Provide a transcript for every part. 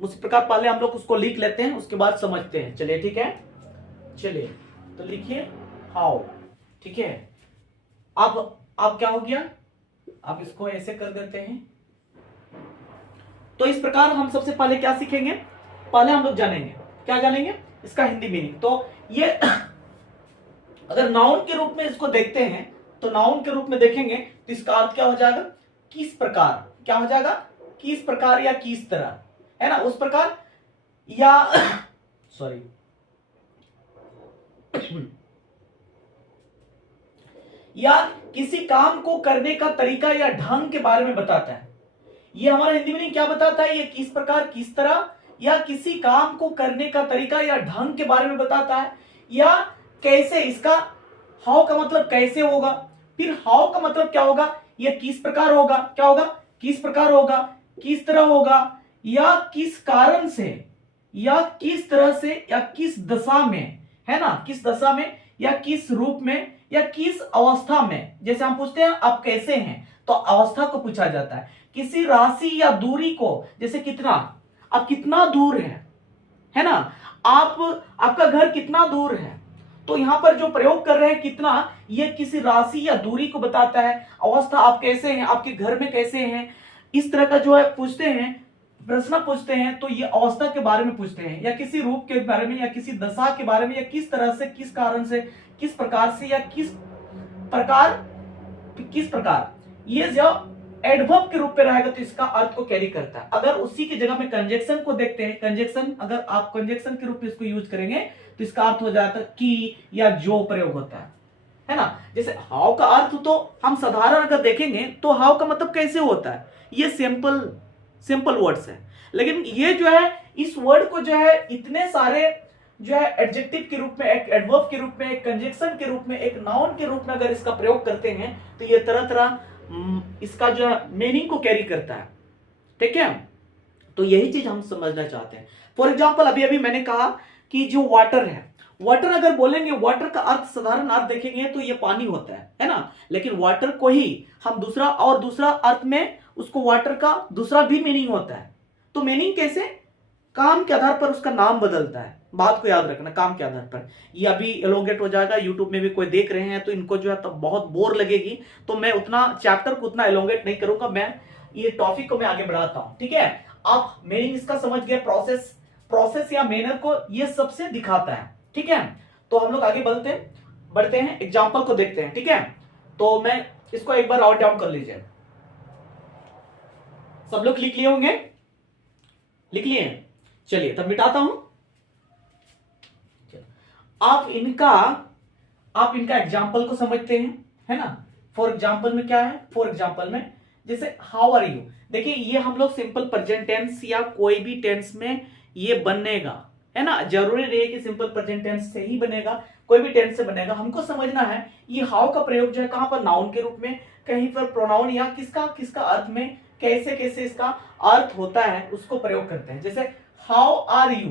उस प्रकार पहले हम लोग उसको लिख लेते हैं, उसके बाद समझते हैं। चलिए ठीक है, चलिए तो लिखिए हाउ। ठीक है, अब क्या हो गया, अब इसको ऐसे कर देते हैं। तो इस प्रकार हम सबसे पहले क्या सीखेंगे, पहले हम लोग जानेंगे, क्या जानेंगे, इसका हिंदी मीनिंग। तो ये अगर नाउन के रूप में इसको देखते हैं तो नाउन के रूप में देखेंगे तो इसका अर्थ क्या हो जाएगा, किस प्रकार, क्या हो जाएगा, किस प्रकार या किस तरह, है ना, उस प्रकार या सॉरी या किसी काम को करने का तरीका या ढंग के बारे में बताता है। ये हमारा हिंदी मीनिंग क्या बताता है, ये किस प्रकार, किस तरह या किसी काम को करने का तरीका या ढंग के बारे में बताता है, या कैसे, इसका हाउ का मतलब कैसे होगा, फिर हाउ का मतलब क्या होगा, ये किस प्रकार होगा, क्या होगा, किस प्रकार होगा, किस तरह होगा, या किस कारण से, या किस तरह से, या किस दशा में, है ना, किस दशा में या किस रूप में या किस अवस्था में। जैसे हम पूछते हैं आप कैसे हैं, तो अवस्था को पूछा जाता है। किसी राशि या दूरी को, जैसे कितना, अब कितना दूर है ना, आप, आपका घर कितना दूर है, तो यहां पर जो प्रयोग कर रहे हैं कितना, ये किसी राशि या दूरी को बताता है। अवस्था, आप कैसे हैं, आपके घर में कैसे हैं, इस तरह का जो है पूछते हैं, प्रश्न पूछते हैं, तो ये अवस्था के बारे में पूछते हैं, या किसी रूप के बारे में, या किसी दशा के बारे में, या किस तरह से, किस कारण से, किस प्रकार से, या किस प्रकार, ये जब एडवर्ब के रूप में रहेगा तो इसका अर्थ को कैरी करता है। अगर उसी की जगह में कंजक्शन को देखते हैं, कंजक्शन, अगर आप कंजक्शन के रूप में इसको यूज करेंगे तो इसका अर्थ हो जाता है कि या जो प्रयोग होता है ना। जैसे हाउ का अर्थ तो हम साधारण अगर देखेंगे तो हाउ का मतलब कैसे होता है, ये सिंपल वर्ड्स है, लेकिन ये जो है इस वर्ड को जो है इतने सारे जो है एडजेक्टिव के रूप में, एक एडवर्ब के रूप में, एक कंजक्शन के रूप में, एक नाउन के रूप में अगर इसका प्रयोग करते हैं तो ये तरह तरह इसका जो है मीनिंग को कैरी करता है। ठीक है, तो यही चीज हम समझना चाहते हैं। फॉर एग्जाम्पल अभी अभी मैंने कहा कि जो वाटर है, वाटर अगर बोलेंगे, वाटर का अर्थ साधारण अर्थ देखेंगे तो ये पानी होता है ना, लेकिन वाटर को ही हम दूसरा अर्थ में उसको वाटर का दूसरा भी मीनिंग होता है। तो मीनिंग कैसे, काम के आधार पर उसका नाम बदलता है, बात को याद रखना, काम के आधार पर। ये अभी एलोंगेट हो जाएगा, यूट्यूब में भी कोई देख रहे हैं तो इनको जो है तो बहुत बोर लगेगी, तो मैं उतना चैप्टर को उतना एलोंगेट नहीं करूंगा, मैं ये टॉपिक को मैं आगे बढ़ाता हूं। ठीक है, आप मीनिंग इसका समझ गए, प्रोसेस या मैनर को ये सबसे दिखाता है। ठीक है, तो हम लोग आगे बढ़ते हैं, एग्जाम्पल को देखते हैं। ठीक है, तो मैं इसको एक बार आउट डाउन कर लीजिए, सब लोग लिख लिए होंगे, लिख लिए, चलिए तब मिटाता हूं। आप इनका एग्जाम्पल को समझते हैं, है ना। फॉर एग्जाम्पल में क्या है, फॉर एग्जाम्पल में जैसे हाउ आर यू, देखिए ये हम लोग सिंपल प्रेजेंट टेंस या कोई भी टेंस में ये बनेगा, है ना, जरूरी नहीं है कि सिंपल प्रेजेंट टेंस से ही बनेगा, कोई भी टेंस से बनेगा। हमको समझना है ये हाउ का प्रयोग जो है कहां पर, नाउन के रूप में, कहीं पर प्रोनाउन, या किसका अर्थ में, कैसे कैसे इसका अर्थ होता है उसको प्रयोग करते हैं। जैसे हाउ आर यू,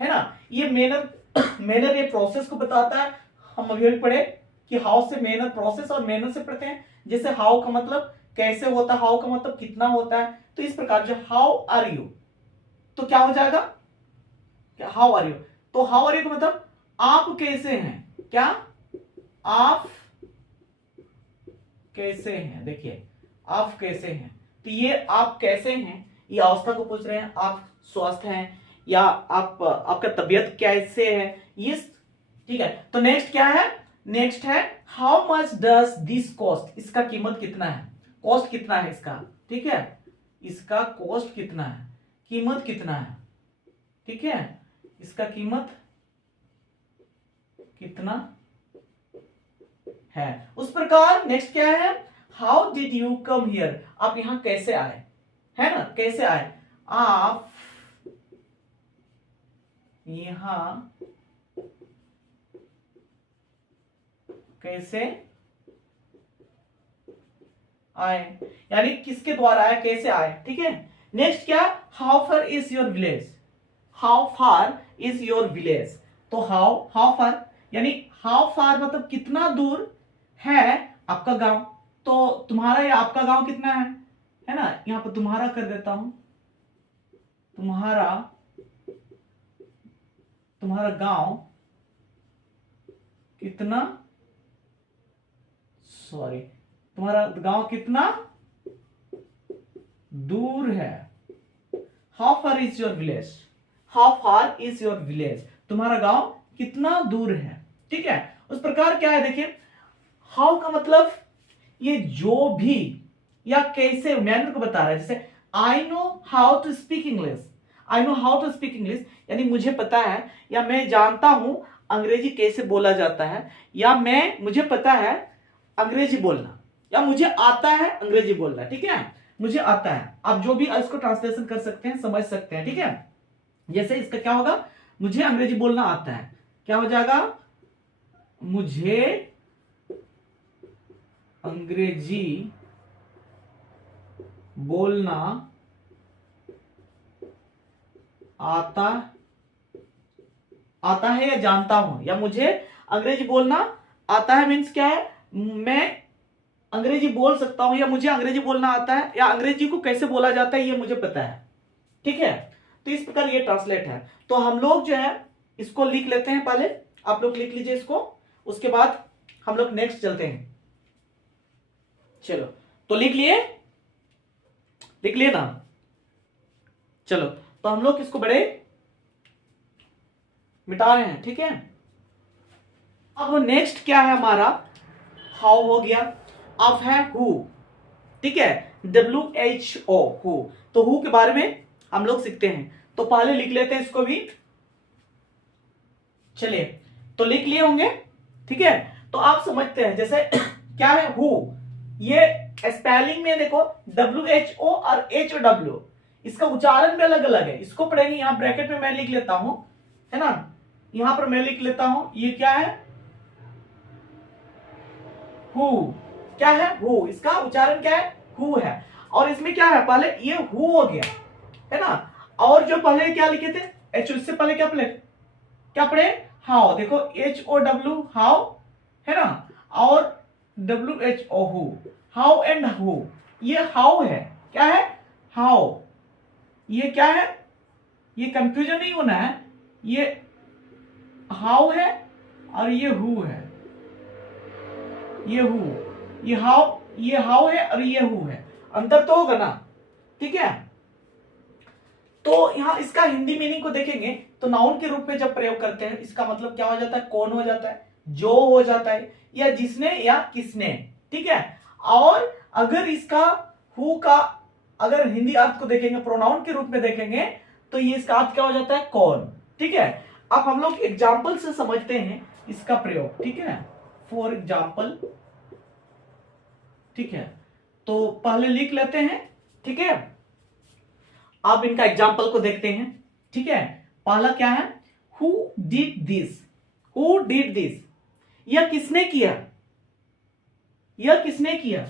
है ना, ये मैनर ये प्रोसेस को बताता है। हम अभी पढ़े कि हाउ से मैनर, प्रोसेस और मैनर से पढ़ते हैं। जैसे हाउ का मतलब कैसे होता है, हाउ का मतलब कितना होता है, तो इस प्रकार जो हाउ आर यू, तो क्या हो जाएगा, हाउ आर यू, तो हाउ आर यू का मतलब आप कैसे हैं, क्या, आप कैसे हैं, देखिए आप कैसे हैं, तो ये आप कैसे हैं, ये अवस्था को पूछ रहे हैं, आप स्वस्थ हैं या आपका तबीयत कैसे है, ये। ठीक है, तो नेक्स्ट क्या है, नेक्स्ट है how much does this cost, इसका कीमत कितना है, कॉस्ट कितना है इसका। ठीक है, इसका कॉस्ट कितना है, कीमत कितना है। ठीक है, इसका कीमत कितना है। उस प्रकार नेक्स्ट क्या है, how did you come here, आप यहां कैसे आए, है ना, कैसे आए, आप यहां कैसे आए, यानी किसके द्वारा आए, कैसे आए। ठीक है, नेक्स्ट क्या, how far is your village, how far is your village, तो हाउ फार यानी हाउ फार मतलब कितना दूर है आपका गांव, तो तुम्हारा या आपका गांव कितना है ना, यहां पर तुम्हारा कर देता हूं, तुम्हारा गांव कितना, तुम्हारा गांव कितना दूर है। How far is your village, how far is your village, तुम्हारा गांव कितना दूर है। ठीक है, उस प्रकार क्या है देखिए, हाउ का मतलब ये जो भी या कैसे मैनर को बता रहा है। जैसे I know how to speak English, I know how to speak English यानी मुझे पता है या मैं जानता हूं अंग्रेजी कैसे बोला जाता है, या मुझे पता है अंग्रेजी बोलना, या मुझे आता है अंग्रेजी बोलना। ठीक है, मुझे आता है। आप जो भी इसको ट्रांसलेशन कर सकते हैं, समझ सकते हैं। ठीक है, जैसे इसका क्या होगा, मुझे अंग्रेजी बोलना आता है, क्या हो जाएगा, मुझे अंग्रेजी बोलना आता है या जानता हूं, या मुझे अंग्रेजी बोलना आता है मीन्स क्या है, मैं अंग्रेजी बोल सकता हूं, या मुझे अंग्रेजी बोलना आता है, या अंग्रेजी को कैसे बोला जाता है ये मुझे पता है। ठीक है, तो इस प्रकार ये ट्रांसलेट है। तो हम लोग जो है इसको लिख लेते हैं, पहले आप लोग लिख लीजिए इसको, उसके बाद हम लोग नेक्स्ट चलते हैं। चलो, तो लिख लिए ना। चलो, तो हम लोग इसको बड़े मिटा रहे हैं। ठीक है, अब नेक्स्ट क्या है हमारा, हाउ हो गया, अब है हु। ठीक है, WHO हु। तो हु के बारे में हम लोग सीखते हैं, तो पहले लिख लेते हैं इसको भी। चलिए, तो लिख लिए होंगे। ठीक है, तो आप समझते हैं जैसे क्या है हु, ये स्पेलिंग में देखो WHO और HW, इसका उच्चारण में अलग अलग है। इसको पढ़ेंगे, यहां ब्रैकेट में मैं लिख लेता हूं, है ना, यहां पर मैं लिख लेता हूं, ये क्या है, हु। क्या है, हु, इसका उच्चारण क्या है, हु है। और इसमें क्या है, पहले ये हु हो गया, है ना, और जो पहले क्या लिखे थे एच, इससे पहले क्या पढ़े हाउ। देखो HOW हाउ, है ना, और WHO who, how and who. ये हाउ है, क्या है, हाउ। ये क्या है, ये कंफ्यूजन नहीं होना है, ये हाउ है और ये हु है, ये हु, ये हाउ है और ये हु है, अंतर तो होगा ना। ठीक है, तो यहां इसका हिंदी मीनिंग को देखेंगे तो नाउन के रूप में जब प्रयोग करते हैं, इसका मतलब क्या हो जाता है, कौन हो जाता है, जो हो जाता है, या जिसने या किसने। ठीक है, और अगर इसका हु का अगर हिंदी अर्थ को देखेंगे, प्रोनाउन के रूप में देखेंगे, तो ये इसका अर्थ क्या हो जाता है, कौन। ठीक है, अब हम लोग एग्जाम्पल से समझते हैं इसका प्रयोग। ठीक है, फॉर एग्जाम्पल। ठीक है, तो पहले लिख लेते हैं। ठीक है, अब इनका एग्जाम्पल को देखते हैं। ठीक है, पहला क्या है, who did this, who did this, यह किसने किया, यह किसने किया,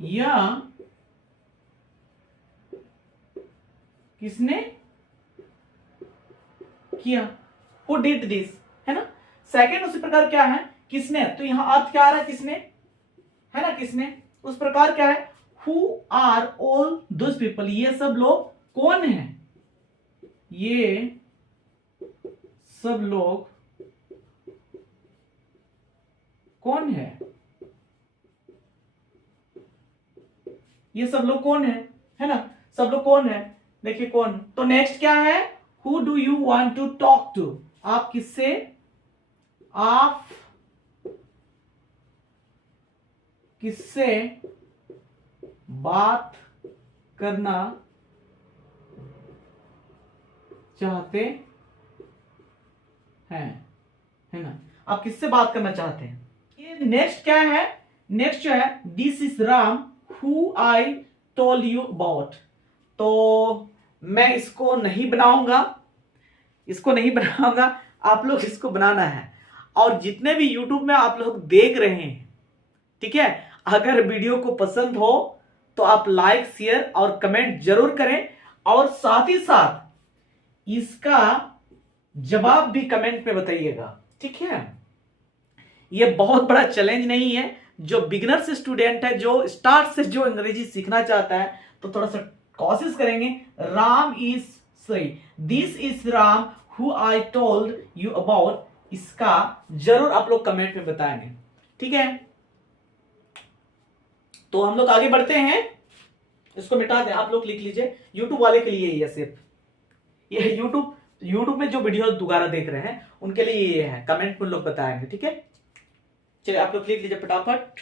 यह किसने किया, हु डिड दिस, है ना। सेकेंड उसी प्रकार क्या है, किसने, तो यहां अर्थ क्या आ रहा है, किसने, है ना, किसने। उस प्रकार क्या है, who are all those people, ये सब लोग कौन है, ये सब लोग कौन है, ये सब लोग कौन है ना, सब लोग कौन है, देखिए कौन। तो नेक्स्ट क्या है, who do you want to talk to, आप किससे बात करना चाहते हैं, है ना, आप किससे बात करना चाहते हैं। ये नेक्स्ट क्या है, नेक्स्ट जो है, this is Ram who I told you about. तो मैं इसको नहीं बनाऊंगा, आप लोग इसको बनाना है। और जितने भी YouTube में आप लोग देख रहे हैं, ठीक है, अगर वीडियो को पसंद हो तो आप लाइक शेयर और कमेंट जरूर करें, और साथ ही साथ इसका जवाब भी कमेंट में बताइएगा। ठीक है, यह बहुत बड़ा चैलेंज नहीं है, जो बिगिनर्स स्टूडेंट है, जो स्टार्ट से जो अंग्रेजी सीखना चाहता है, तो थोड़ा सा कोशिश करेंगे। राम इज सही, this is Ram who I told you about, इसका जरूर आप लोग कमेंट में बताएंगे, ठीक है। तो हम लोग आगे बढ़ते हैं, इसको मिटा दें, आप लोग लिख लीजिए। यूट्यूब वाले के लिए ये सिर्फ ये यूट्यूब में जो वीडियो दोबारा देख रहे हैं उनके लिए ये है, कमेंट में लोग बताएंगे, ठीक है। चलिए आप लोग लिख लीजिए फटाफट।